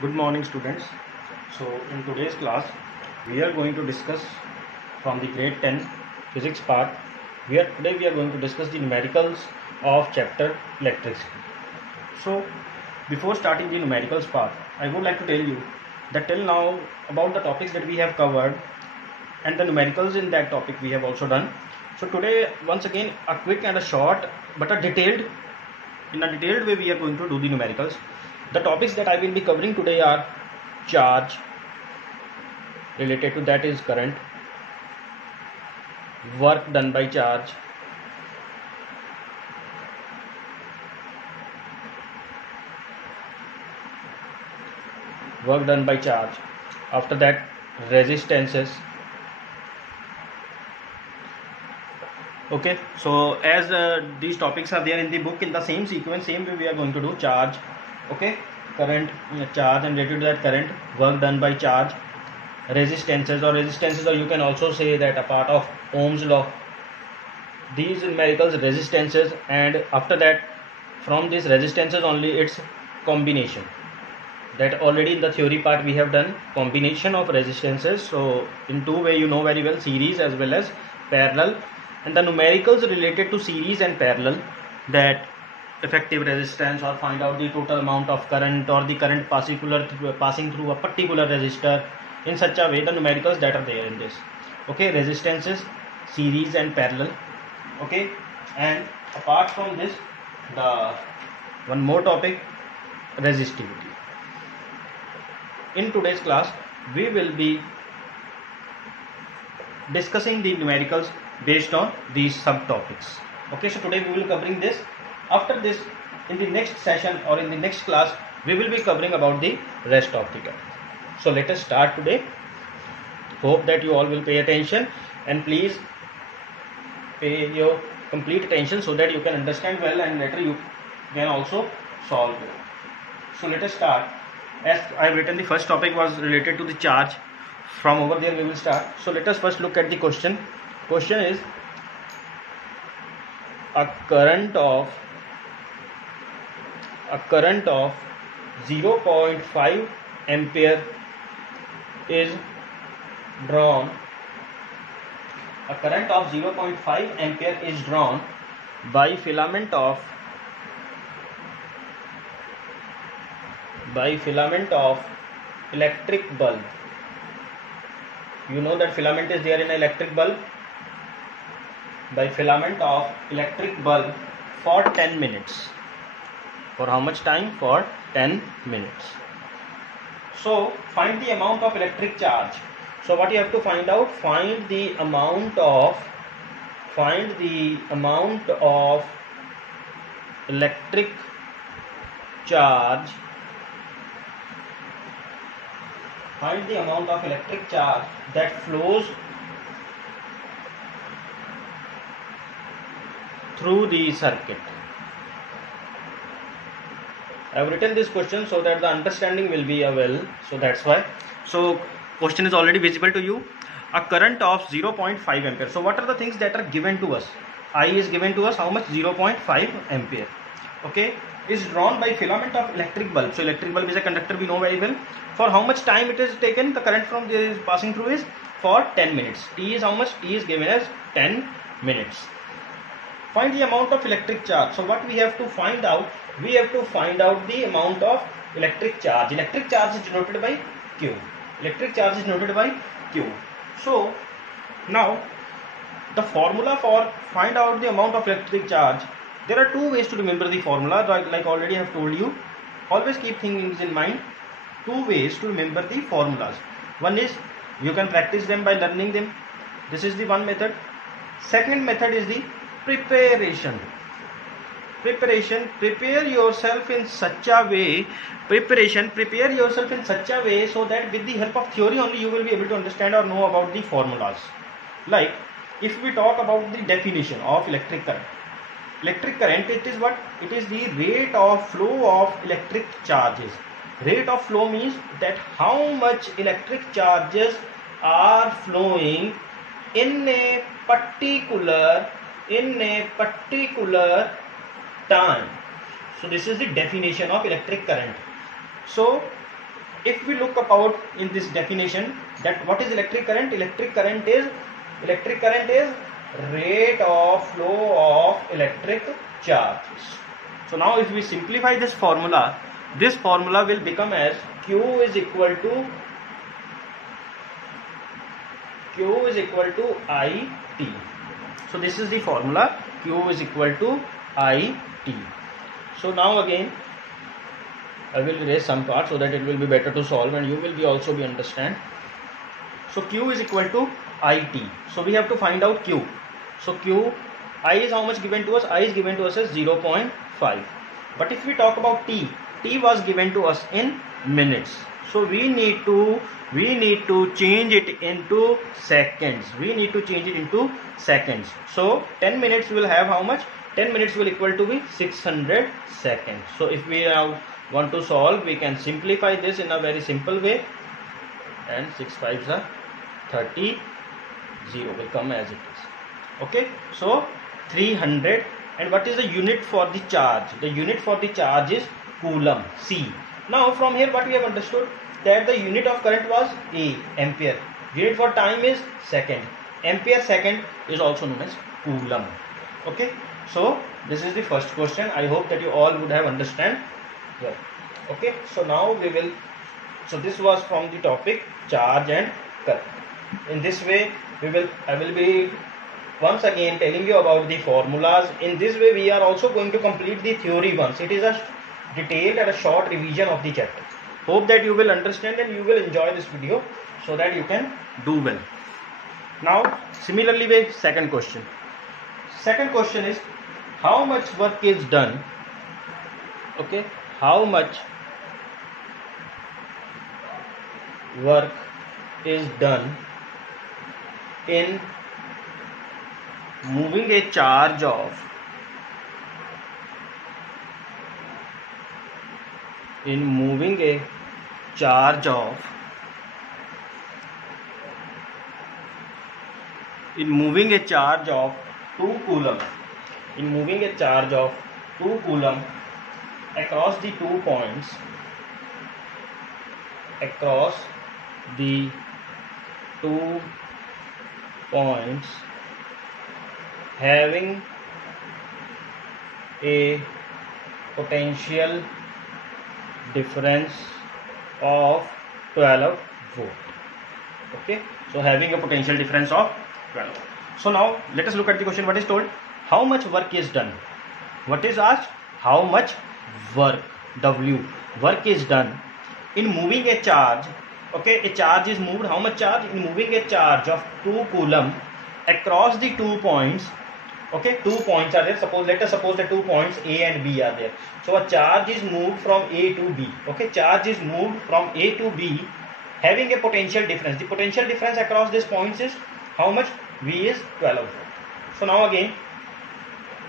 Good morning, students. So in today's class we are going to discuss from the grade 10 physics part. Today we are going to discuss the numericals of chapter electricity. So before starting the numericals part, I would like to tell you that till now about the topics that we have covered and the numericals in that topic we have also done. So today once again a quick and a short but a detailed way we are going to do the numericals. The topics that I will be covering today are charge, related to that is current, work done by charge, after that resistances. Okay, so as these topics are there in the book in the same sequence, same way we are going to do charge, okay, current, charge, and related to that current, work done by charge, resistances, or you can also say that a part of Ohm's law, these numericals, resistances, and after that from these resistances only its combination. That already in the theory part we have done combination of resistances. So in two way you know very well, series as well as parallel, and the numericals related to series and parallel, that effective resistance, or find out the total amount of current or the current passing through a particular resistor, in such a way the numericals that are there in this. Okay, resistances, series and parallel. Okay, and apart from this, the one more topic, resistivity. In today's class we will be discussing the numericals based on these subtopics. Okay, so today we will be covering this. After this, in the next session or in the next class, we will be covering about the rest of the topic. So let us start today. Hope that you all will pay attention, and please pay your complete attention so that you can understand well and later you can also solve it. So let us start. As I have written, the first topic was related to the charge. From over there we will start. So let us first look at the question. Question is, a current of 0.5 ampere is drawn. A current of 0.5 ampere is drawn by filament of electric bulb. You know that filament is there in an electric bulb. By filament of electric bulb for 10 minutes. For how much time? For 10 minutes. So find the amount of electric charge. So what you have to find out? Find the amount of electric charge. Find the amount of electric charge that flows through the circuit. I have written this question so that the understanding will be well. So that's why. So question is already visible to you. A current of 0.5 ampere. So what are the things that are given to us? I is given to us how much? 0.5 ampere. Okay, is drawn by filament of electric bulb. So electric bulb is a conductor, we know very well. For how much time it is taken? The current from this is passing through is for 10 minutes. T is how much? T is given as 10 minutes. Find the amount of electric charge. So what we have to find out? We have to find out the amount of electric charge. Electric charge is denoted by Q. So now the formula for find out the amount of electric charge. There are two ways to remember the formula. Like already I have told you. Always keep things in mind. Two ways to remember the formulas. One is you can practice them by learning them. This is the one method. Second method is the preparation. Prepare yourself in such a way so that with the help of theory only you will be able to understand or know about the formulas. Like if we talk about the definition of electric current, it is what? It is the rate of flow of electric charges. Rate of flow means that how much electric charges are flowing in a particular time. So this is the definition of electric current. So if we look about in this definition, that what is electric current? Electric current is rate of flow of electric charges. So now if we simplify this formula will become as Q is equal to IT. So this is the formula, Q is equal to IT. So now again I will erase some part so that it will be better to solve and you will be also be understand. So Q is equal to IT. So we have to find out Q. So Q, I is how much given to us? I is given to us as 0.5. But if we talk about T was given to us in minutes. So we need to change it into seconds. So 10 minutes will have how much? 10 minutes will equal to be 600 seconds. So if we now want to solve, we can simplify this in a very simple way, and 6 5s are 30, 0 will come as it is. Okay, so 300. And what is the unit for the charge? The unit for the charge is coulomb, C. Now from here what we have understood, that the unit of current was A, ampere. Unit for time is second. Ampere second is also known as coulomb. Okay, so this is the first question. I hope that you all would have understand. Yeah. Okay, so now we will, so this was from the topic charge and current. In this way I will be once again telling you about the formulas. In this way we are also going to complete the theory once. It is a detailed and a short revision of the chapter. Hope that you will understand and you will enjoy this video so that you can do well. Now similarly with second question. Second question is, how much work is done? Okay, how much work is done in moving a charge of two coulomb, across the 2 points, having a potential difference of 12 volt. Okay, so having a potential difference of 12 volt. So now let us look at the question. What is told? How much work is done? What is asked? How much work, W, work is done in moving a charge. Okay, a charge is moved. How much charge? In moving a charge of 2 coulomb across the 2 points. Okay, 2 points are there. Let us suppose the 2 points A and B are there. So a charge is moved from A to B. Okay, charge is moved from A to B, having a potential difference. The potential difference across these points is how much? V is 12 volt. So now again,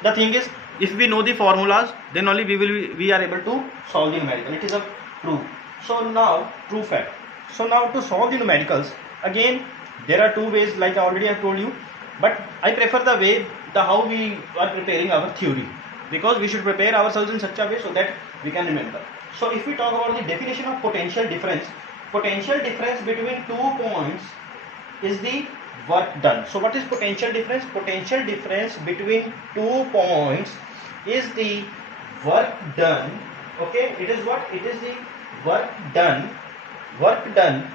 the thing is, if we know the formulas, then only we are able to solve the numerical. It is a proof. So now true fact. So now to solve the numericals, again there are 2 ways, like I already have told you, but I prefer the way how we are preparing our theory, because we should prepare ourselves in such a way so that we can remember. So if we talk about the definition of potential difference between 2 points is the work done. So what is potential difference? Potential difference between 2 points is the work done. Okay, it is what? It is the work done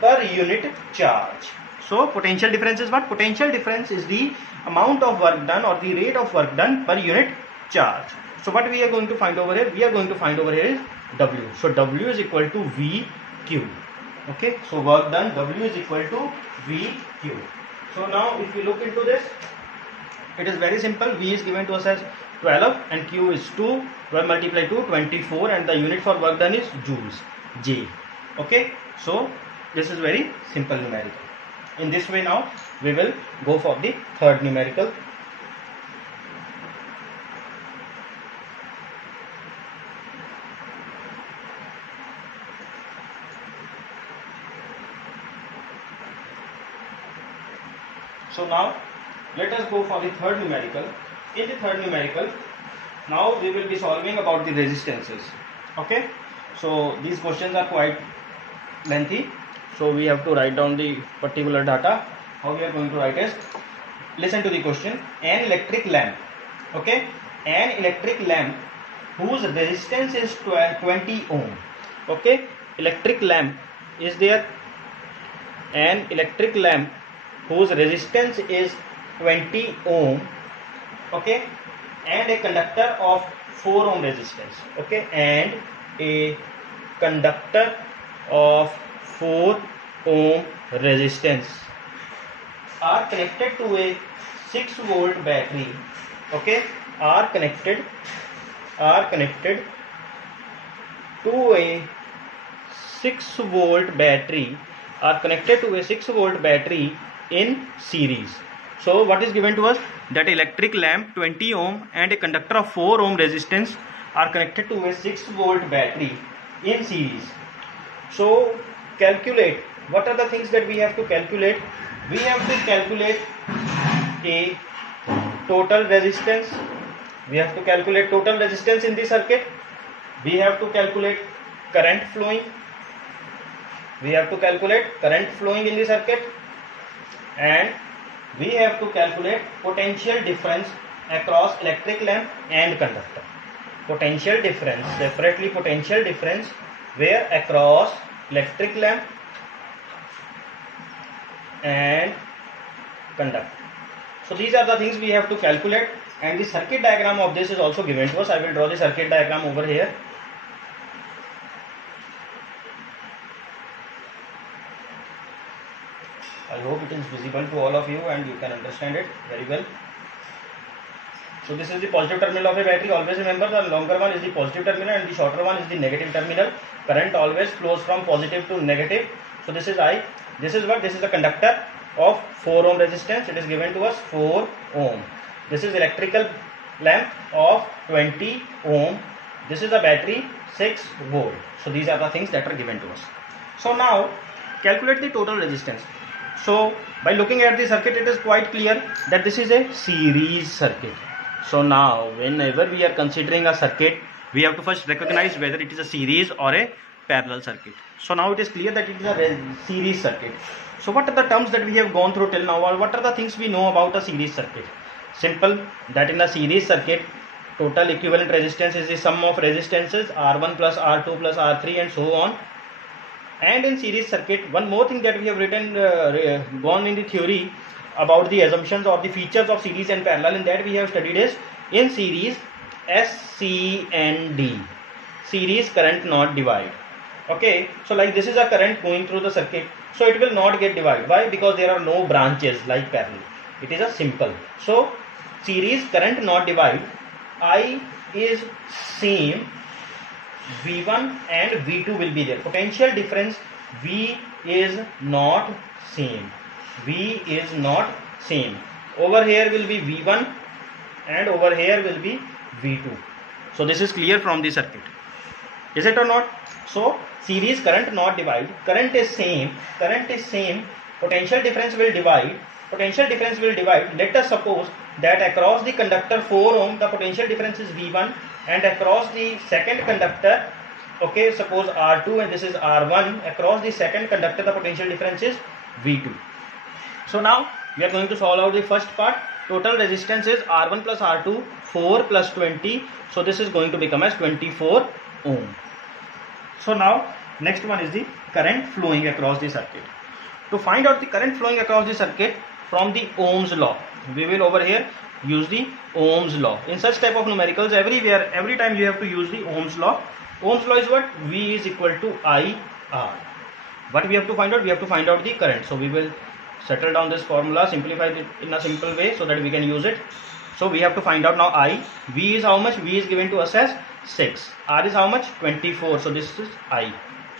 per unit charge. So potential difference is what? Potential difference is the amount of work done or the rate of work done per unit charge. So what we are going to find over here? We are going to find over here is W. So W is equal to VQ. Okay, so work done, W is equal to VQ. So now if we look into this, it is very simple. V is given to us as 12 and Q is 2. 12 multiplied 2, 24, and the unit for work done is joules, J. Okay, so this is very simple numerical. In this way now we will go for the third numerical. So now let us go for the third numerical. In the third numerical, now we will be solving about the resistances. Okay, so these questions are quite lengthy, so we have to write down the particular data. How we are going to write is, listen to the question. An electric lamp, okay, an electric lamp whose resistance is 20 ohm, okay, electric lamp is there, an electric lamp whose resistance is 20 ohm, okay, and a conductor of 4 ohm resistance, okay, and a conductor of 4 ohm resistance are connected to a 6 volt battery, okay, are connected to a 6 volt battery, are connected to a 6 volt battery in series. So what is given to us, that electric lamp 20 ohm and a conductor of 4 ohm resistance are connected to a 6 volt battery in series. So calculate, what are the things that we have to calculate? We have to calculate a total resistance, we have to calculate total resistance in the circuit, we have to calculate current flowing, we have to calculate current flowing in the circuit, and we have to calculate potential difference across electric lamp and conductor. Potential difference, separately potential difference where across electric lamp and conductor. So these are the things we have to calculate, and the circuit diagram of this is also given to us. I will draw the circuit diagram over here. I hope it is visible to all of you and you can understand it very well. So this is the positive terminal of a battery. Always remember, the longer one is the positive terminal and the shorter one is the negative terminal. Current always flows from positive to negative. So this is I. This is what? This is the conductor of 4 ohm resistance. It is given to us 4 ohm. This is electrical lamp of 20 ohm. This is the battery 6 volt. So these are the things that are given to us. So now calculate the total resistance. So by looking at the circuit, it is quite clear that this is a series circuit. So now whenever we are considering a circuit, we have to first recognize whether it is a series or a parallel circuit. So now it is clear that it is a series circuit. So what are the terms that we have gone through till now, or what are the things we know about a series circuit? Simple, that in a series circuit, total equivalent resistance is the sum of resistances R1 plus R2 plus R3 and so on. And in series circuit, one more thing that we have written, gone in the theory about the assumptions or the features of series and parallel, in that we have studied is, in series, SCND, series current not divide. Okay, so like this is a current going through the circuit, so it will not get divided. Why? Because there are no branches like parallel. It is a simple. So series current not divide, I is same, V1 and V2 will be there. Potential difference V is not same. V is not same. Over here will be V1 and over here will be V2. So this is clear from the circuit. Is it or not? So series current not divide. Current is same. Potential difference will divide. Let us suppose that across the conductor 4 ohm, the potential difference is V1, and across the second conductor, okay, suppose R2 and this is R1, across the second conductor the potential difference is V2. So now we are going to solve out the first part. Total resistance is R1 plus R2, 4 plus 20. So this is going to become as 24 ohm. So now next one is the current flowing across the circuit. To find out the current flowing across the circuit from the Ohm's law, we will over here use the Ohm's law. In such type of numericals, every time you have to use the Ohm's law. Ohm's law is what? V is equal to IR. What we have to find out? We have to find out the current. So we will settle down this formula, simplify it in a simple way so that we can use it. So we have to find out now I. V is how much? V is given to us as 6. R is how much? 24. So this is I.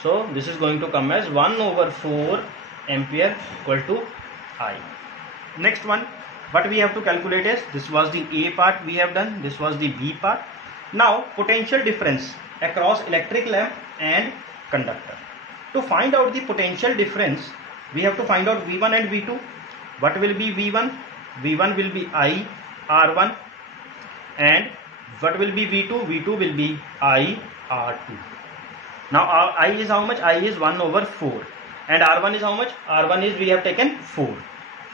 So this is going to come as 1 over 4 ampere equal to I. Next one, what we have to calculate is, this was the A part we have done, this was the B part. Now potential difference across electric lamp and conductor. To find out the potential difference, we have to find out V1 and V2. What will be V1? V1 will be I R1, and what will be V2? V2 will be I R2. Now I is how much? I is 1 over 4. And R1 is how much? R1 is, we have taken 4.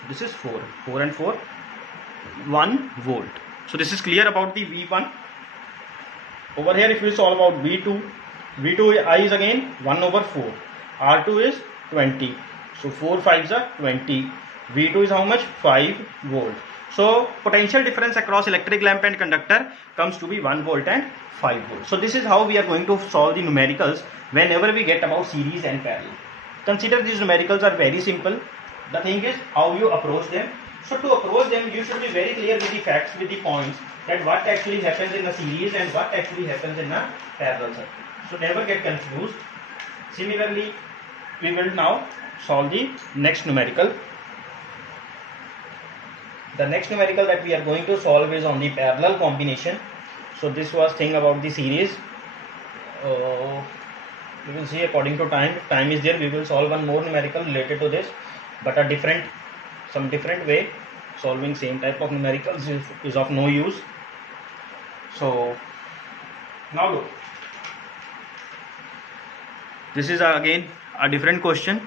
This is 4. 4 and 4. 1 volt. So this is clear about the V1. Over here if we solve about V2. V2 I is again 1 over 4. R2 is 20. So 4 5s are 20. V2 is how much? 5 volt. So potential difference across electric lamp and conductor comes to be 1 volt and 5 volt. So this is how we are going to solve the numericals whenever we get about series and parallel. Consider these numericals are very simple. The thing is how you approach them. So to approach them, you should be very clear with the facts, with the points, that what actually happens in a series and what actually happens in a parallel circuit. So never get confused. Similarly, we will now solve the next numerical. The next numerical that we are going to solve is on the parallel combination. So this was thing about the series. You will see according to time. If time is there, we will solve one more numerical related to this, but a different way. Solving same type of numericals is of no use. So now look, this is again a different question.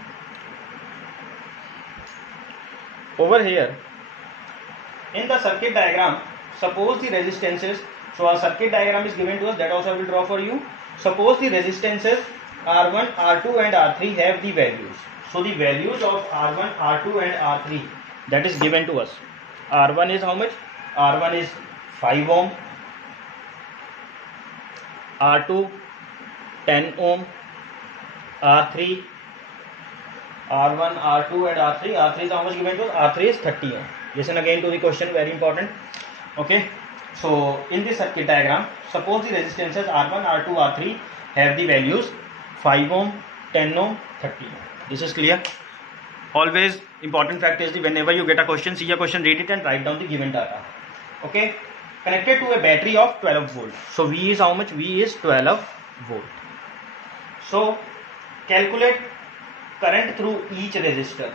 Over here in the circuit diagram, suppose the resistances, so a circuit diagram is given to us, that also I will draw for you. Suppose the resistances R1, R2 and R3 have the values. So the values of R1, R2 and R3 that is given to us. R1 is how much? R1 is 5 ohm, R2 10 ohm, R3, R1, R2 and R3. R3 is how much given to us? R3 is 30 ohm. Listen again to the question, very important. Okay, so in this circuit diagram, suppose the resistances R1, R2, R3 have the values 5 ohm, 10 ohm, 30 ohm. This is clear. Always important fact is whenever you get a question, see a question, read it and write down the given data. Okay, connected to a battery of 12 volt. So V is how much? V is 12 volt. So calculate current through each resistor.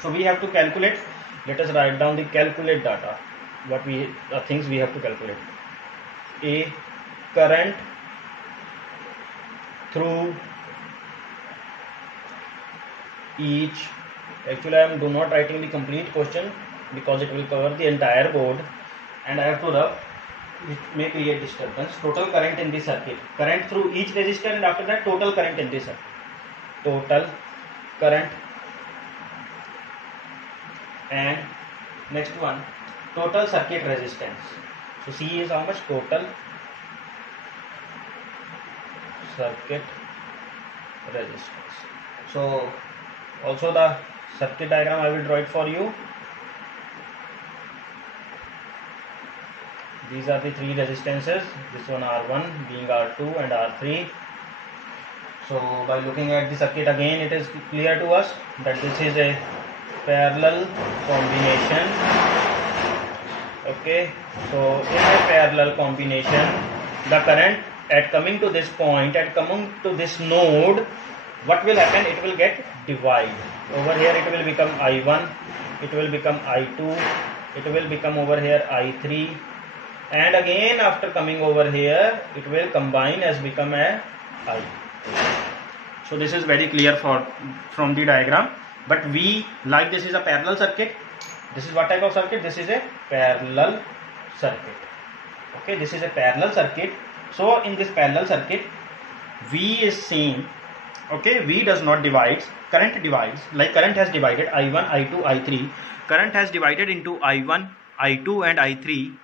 So we have to calculate. Let us write down the calculate data. What things we have to calculate. A current through each. Actually, I am not writing the complete question because it will cover the entire board, and I have to rub. It may create disturbance. Total current in the circuit. Current through each resistor, and after that total current in the circuit. Total current. And next one, total circuit resistance. So C is how much? Total circuit resistance. So also the circuit diagram I will draw it for you. These are the three resistances. This one R1 being R2 and R3. So by looking at the circuit again, it is clear to us that this is a parallel combination. Okay, so in a parallel combination, the current at coming to this point, at coming to this node, what will happen? It will get divided. Over here it will become I1, it will become I2, it will become over here I3, and again after coming over here it will combine as become a I. So this is very clear from the diagram. But we, like this is a parallel circuit. This is what type of circuit? This is a parallel circuit. Okay, this is a parallel circuit. So in this parallel circuit, V is same. Okay, V does not divide. Current divides. Like current has divided I1, I2, I3. Current has divided into I1, I2 and I3.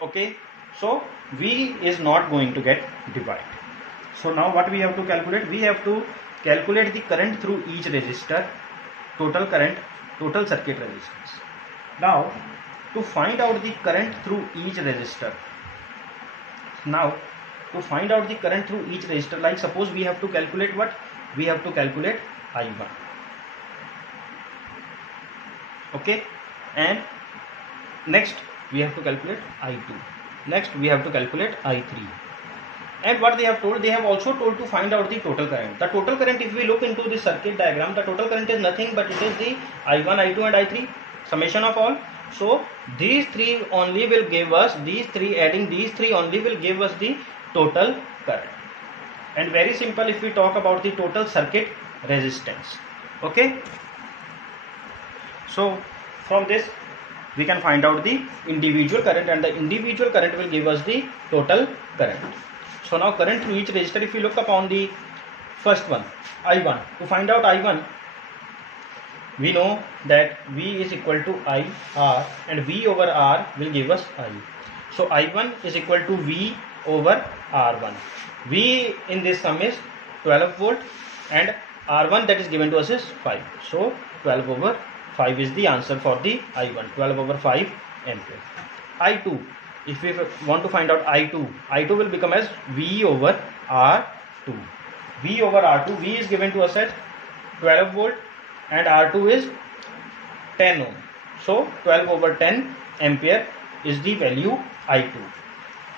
Okay, so V is not going to get divided. So now what we have to calculate? We have to calculate the current through each resistor. Total current, total circuit resistance. Now to find out the current through each resistor. Now to find out the current through each resistor, like suppose we have to calculate what? We have to calculate I1. Okay, and next we have to calculate I2. Next we have to calculate I3. And what they have told, they have also told to find out the total current. The total current, if we look into the circuit diagram, the total current is nothing but it is the I1, I2 and I3 summation of all. So these three only will give us, adding these three only will give us the total current. and very simple if we talk about the total circuit resistance. Okay, so from this we can find out the individual current, and the individual current will give us the total current. So now current through each resistor, if you look upon the first one, I1, to find out I1 we know that V is equal to I R, and V over R will give us I. So I1 is equal to V over R1. V in this sum is 12 volt and R1 that is given to us is 5. So 12 over 5 is the answer for the I1, 12 over 5 ampere. I2, if we want to find out I2 will become as V over R2. V over R2, V is given to us as 12 volt and R2 is 10 ohm. So 12 over 10 ampere is the value I2.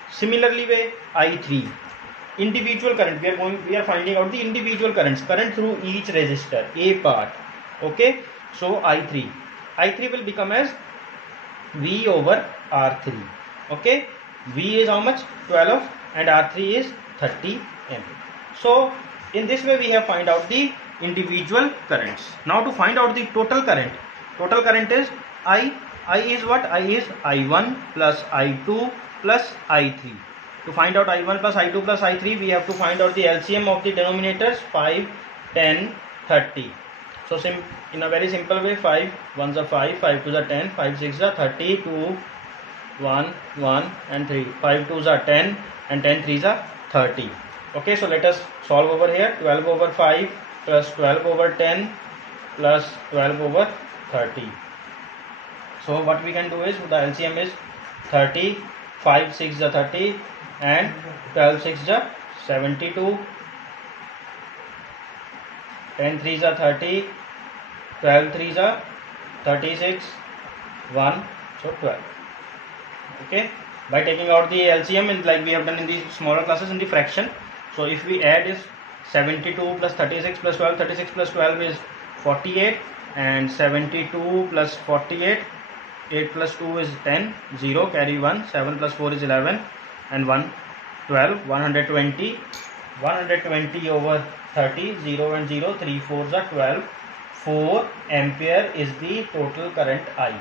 Similarly way I3, individual current, we are finding out the individual currents, current through each resistor, A part. Okay, so I3 will become as V over R3. Okay, V is how much? 12 and R3 is 30 ampere. So in this way we have find out the individual currents. Now to find out the total current is I is what? I is I1 plus I2 plus I3. To find out I1 plus I2 plus I3, we have to find out the LCM of the denominators, 5, 10, 30. So in a very simple way, 5 1s are 5, 5 2s are 10, 5 6s are 30, 2, 1, 1 and 3. 5 2s are 10 and 10 3s are 30. Okay, so let us solve over here. 12 over 5 plus 12 over 10 plus 12 over 30. So what we can do is, the LCM is 30, 5 6 is 30 and 12 6 is 72, 10 3 is 30, 12 3 is 36, 1, so 12. Okay, by taking out the LCM in, like we have done in the smaller classes in the fraction. So if we add is 72 plus 36 plus 12, 36 plus 12 is 48 and 72 plus 48, 8 plus 2 is 10, 0, carry 1, 7 plus 4 is 11 and 1, 12, 120, 120 over 30, 0 and 0, 3 4s are 12, 4 ampere is the total current I.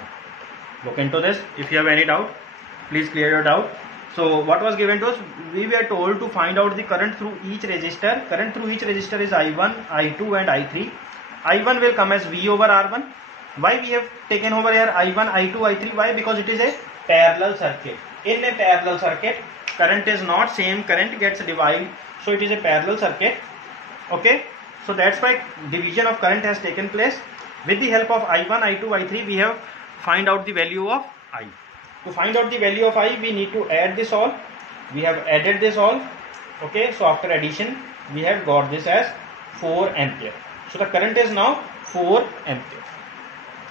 Look into this. If you have any doubt, please clear your doubt. So what was given to us? We were told to find out the current through each resistor. Current through each resistor is I1, I2 and I3. I1 will come as V over R1. Why we have taken over here I1, I2, I3? Why? Because it is a parallel circuit. In a parallel circuit, current is not same, current gets divided. So it is a parallel circuit. Okay, so that's why division of current has taken place. With the help of I1, I2, I3, we have find out the value of I. To find out the value of I, we need to add this all. We have added this all. Okay, so after addition, we have got this as 4 ampere. So the current is now 4 ampere.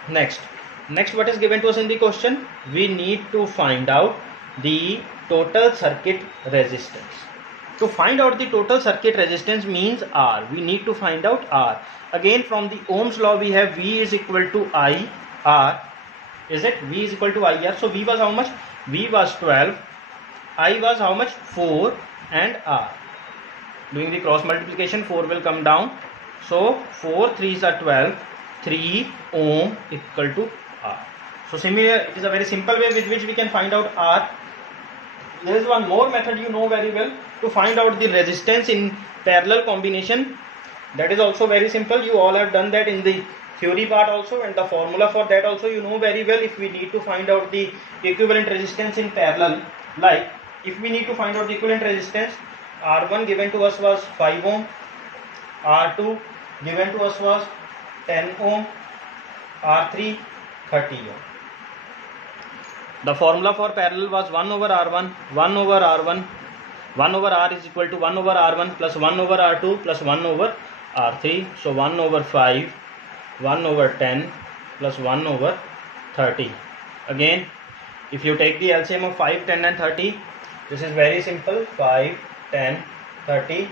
Next what is given to us in the question? We need to find out the total circuit resistance. To find out the total circuit resistance means R. We need to find out R. Again from the Ohm's law we have V is equal to I R. Is it? V is equal to IR. So V was how much? V was 12. I was how much? 4 and R. Doing the cross multiplication, 4 will come down. So 4 3s are 12. 3 ohm equal to R. So similar, it is a very simple way with which we can find out R. There is one more method you know very well to find out the resistance in parallel combination. That is also very simple. You all have done that in the theory part also, and the formula for that also you know very well. If we need to find out the equivalent resistance in parallel, like if we need to find out the equivalent resistance, R1 given to us was 5 ohm, R2 given to us was 10 ohm, R3 30 ohm. The formula for parallel was 1 over R1, 1 over R1, 1 over R is equal to 1 over R1 plus 1 over R2 plus 1 over R3. So 1 over 5, 1 over 10 plus 1 over 30. Again, if you take the LCM of 5, 10 and 30, this is very simple. 5, 10, 30.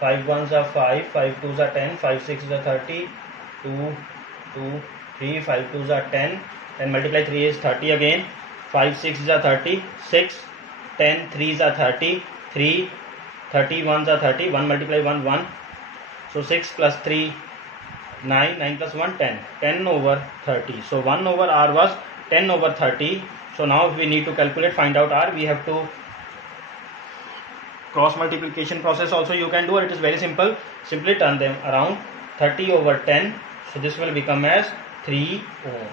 5 1s are 5, 5 2s are 10, 5 6s are 30, 2, 2, 3, 5 2s are 10, then multiply 3 is 30 again, 5 6s are 30, 6, 10 3s are 30, 3, 30 ones are 30, 1 multiply 1 1, so 6 plus 3 9, 9 plus 1 10, 10 over 30. So 1 over r was 10 over 30. So now if we need to calculate, find out r, we have to cross multiplication process also you can do, or it is very simple. Simply turn them around. 30 over 10, so this will become as 3 ohm.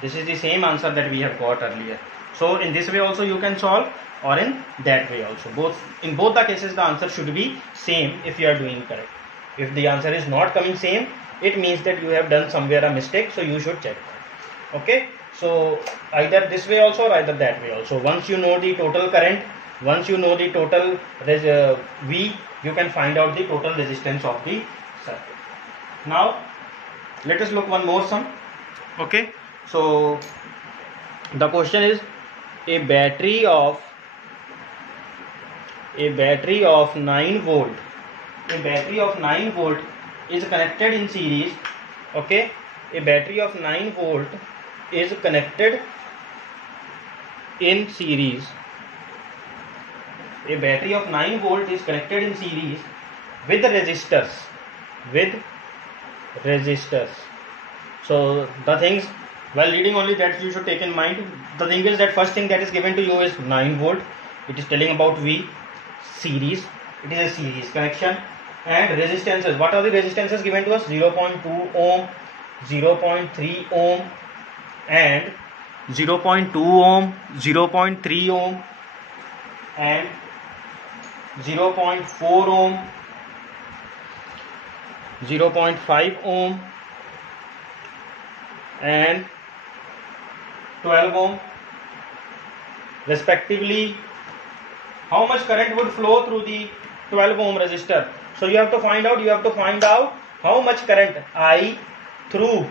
This is the same answer that we have got earlier. So in this way also you can solve, or in that way also. In both the cases the answer should be same if you are doing correct. If the answer is not coming same, it means that you have done somewhere a mistake, so you should check. Okay, so either this way also or either that way also. Once you know the total current, once you know the total V, you can find out the total resistance of the circuit. Now let us look one more sum. Okay, so the question is, a battery of 9 volt, a battery of 9 volt is connected in series. Okay, a battery of 9 volt is connected in series. A battery of 9 volt is connected in series with resistors. So the things, while reading only, that you should take in mind. The thing is that first thing that is given to you is 9 volt. It is telling about V, series. It is a series connection. And resistances, what are the resistances given to us? 0.2 ohm, 0.3 ohm and 0.2 ohm, 0.3 ohm and 0.4 ohm, 0.5 ohm and 12 ohm respectively. How much current would flow through the 12 ohm resistor? So you have to find out how much current I through,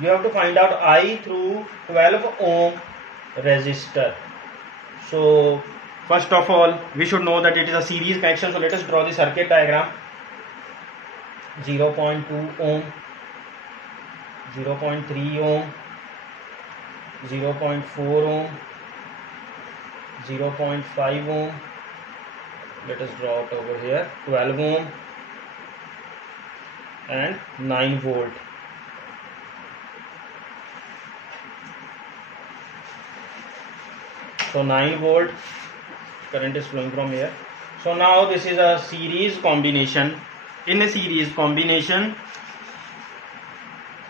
you have to find out I through 12 ohm resistor. So first of all we should know that it is a series connection. So let us draw the circuit diagram. 0.2 ohm, 0.3 ohm, 0.4 ohm, 0.5 ohm. Let us draw it over here. 12 ohm and 9 volt. So 9 volt current is flowing from here. So now this is a series combination. In a series combination,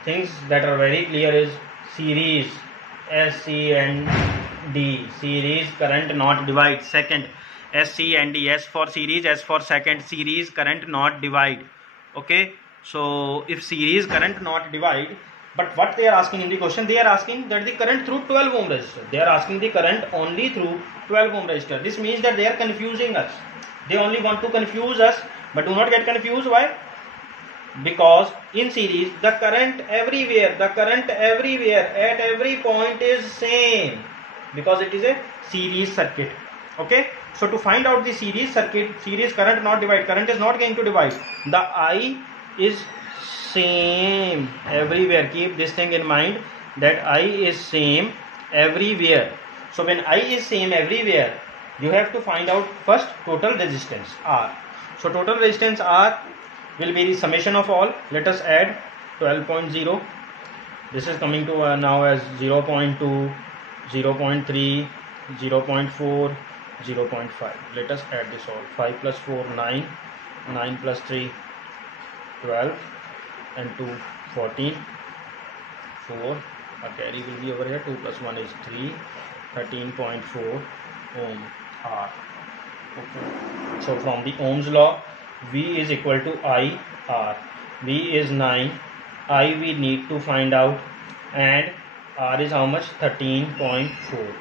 things that are very clear is series, SCND, series current not divide. Second, SCND, S for series, S for second, series current not divide. Okay, so if series current not divide, but what they are asking in the question, they are asking that the current through 12 ohm resistor. They are asking the current only through 12 ohm resistor. This means that they are confusing us. They only want to confuse us, but do not get confused. Why? Because in series the current everywhere at every point is same, because it is a series circuit. Okay, so to find out the series circuit, series current not divide, current is not going to divide, the I is same everywhere. Keep this thing in mind, that I is same everywhere. So when I is same everywhere, you have to find out first total resistance R. So total resistance R will be the summation of all. Let us add 12.0. This is coming to now as 0.2, 0.3, 0.4, 0.5. Let us add this all. 5 plus 4, 9. 9 plus 3, 12. And 2, 14. 4. A carry will be over here. 2 plus 1 is 3. 13.4 ohm R. Okay. So from the Ohm's law, V is equal to I R. V is 9. I we need to find out, and R is how much? 13.4.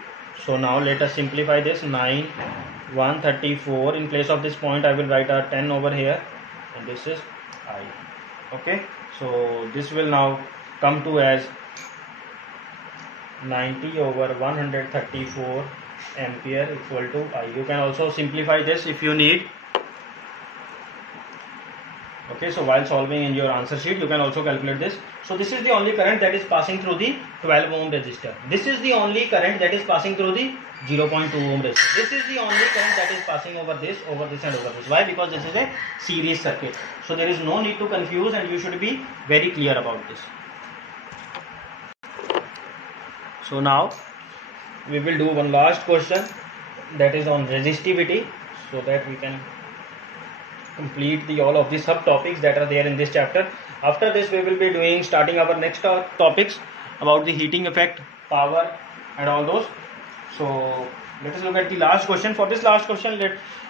So now let us simplify this. 9, 134. In place of this point I will write a 10 over here, and this is I. Okay, so this will now come to as 90 over 134 ampere equal to I. You can also simplify this if you need. Okay, so while solving in your answer sheet, you can also calculate this. So this is the only current that is passing through the 12 ohm resistor. This is the only current that is passing through the 0.2 ohm resistor. This is the only current that is passing over this and over this. Why? Because this is a series circuit. So there is no need to confuse, and you should be very clear about this. So now we will do one last question, that is on resistivity, so that we can complete all of the subtopics that are there in this chapter. After this, we will be starting our next topics about the heating effect, power, and all those. So let us look at the last question. For this last question,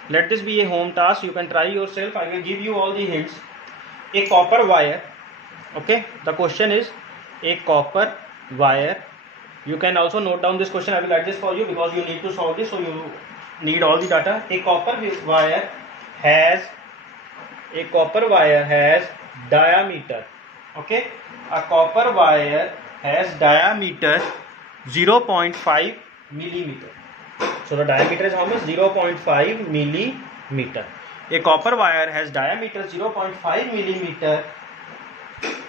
let this be a home task. You can try yourself. I will give you all the hints. A copper wire. Okay, the question is a copper wire. You can also note down this question. I will write this for you because you need to solve this, so you need all the data. A copper wire has diameter. Okay, a copper wire has diameter 0.5 millimeter. So the diameter is how much? 0.5 millimeter. A copper wire has diameter 0.5 millimeter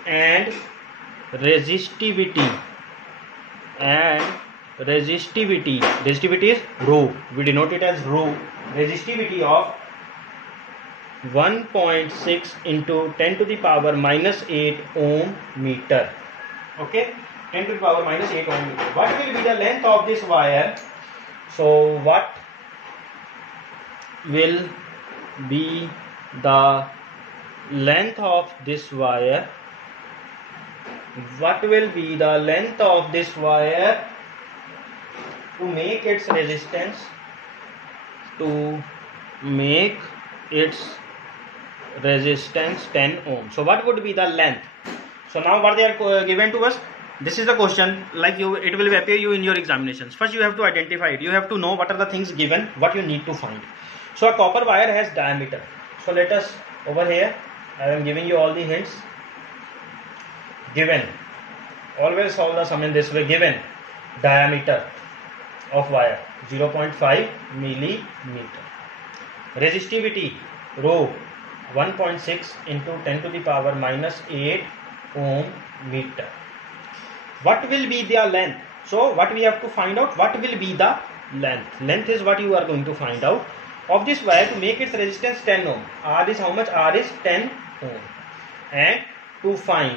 and resistivity is rho. We denote it as rho. Resistivity of 1.6 into 10 to the power minus 8 ohm meter. Okay, 10 to the power minus 8 ohm meter. What will be the length of this wire? So what will be the length of this wire? What will be the length of this wire to make its resistance 10 ohm? So what would be the length? So now what they are given to us, this is the question, like it will appear you in your examinations. First you have to identify it. You have to know what are the things given, what you need to find. So a copper wire has diameter. So let us, over here I am giving you all the hints. Given, always solve the sum in this way. Given diameter of wire 0.5 millimeter, resistivity rho 1.6 into 10 to the power minus 8 ohm meter. What will be their length? So what we have to find out, what will be the length? Length is what you are going to find out of this wire to make its resistance 10 ohm. R is how much? R is 10 ohm. And to find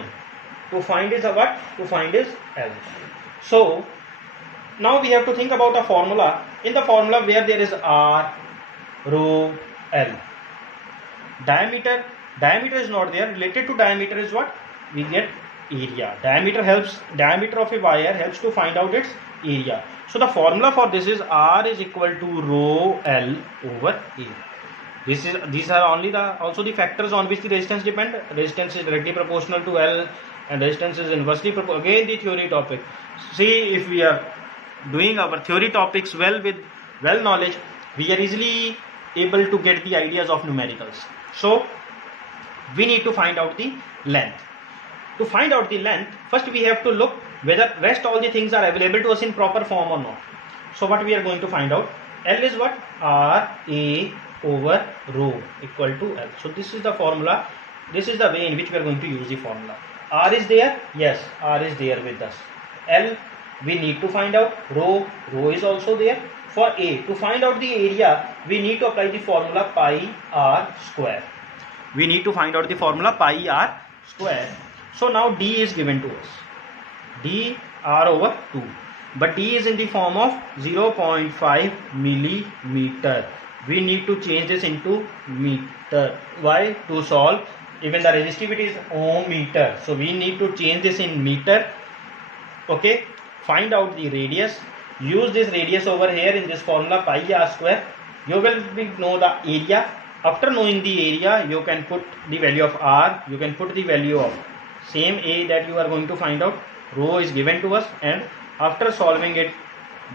is a what? To find is L. So now we have to think about a formula. In the formula where there is R, rho, L. Diameter is not there. Related to diameter is what? We get area. Diameter of a wire helps to find out its area. So the formula for this is R is equal to rho L over A. These are also the factors on which the resistance depend. Resistance is directly proportional to L and resistance is inversely proportional. Again the theory topic. See, if we are doing our theory topics with knowledge, we are easily able to get the ideas of numericals. So we need to find out the length. To find out the length, first we have to look whether rest all the things are available to us in proper form or not. So what we are going to find out? L is what? R A over rho equal to L. So this is the formula. This is the way in which we are going to use the formula. R is there? Yes, R is there with us. L we need to find out. Rho is also there. For A, to find out the area, we need to apply the formula pi r square. We need to find out the formula pi r square. So now D is given to us. D R over 2. But D is in the form of 0.5 millimeter. We need to change this into meter. Why? To solve. Even the resistivity is ohm meter. So we need to change this in meter. Okay. Find out the radius. Use this radius over here in this formula pi r square. You will know the area. After knowing the area, you can put the value of R. You can put the value of same A that you are going to find out. Rho is given to us, and after solving it,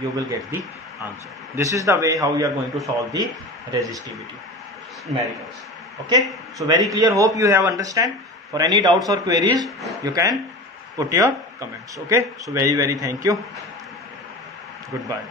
you will get the answer. This is the way how you are going to solve the resistivity numericals. Okay, so very clear. Hope you have understand. For any doubts or queries, you can put your comments. Okay, so very thank you. Goodbye.